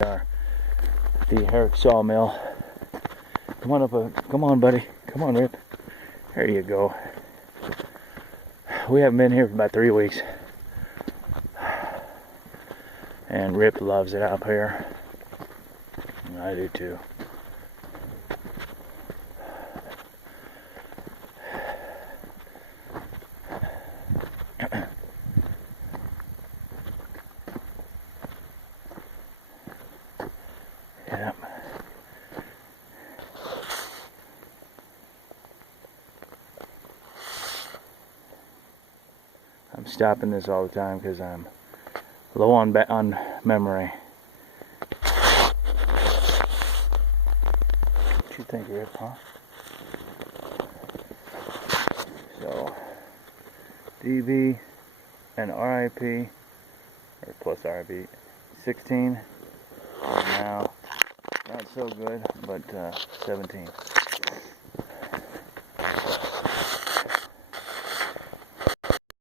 Are the Herrick Sawmill. Come on up, come on, buddy. Come on, Rip. There you go. We haven't been here for about 3 weeks, and Rip loves it up here. And I do too. Yep. I'm stopping this all the time because I'm low on memory. What you think, Rip, huh? So, DB and RIP, or plus RIP, 16. Now, not so good, but 17.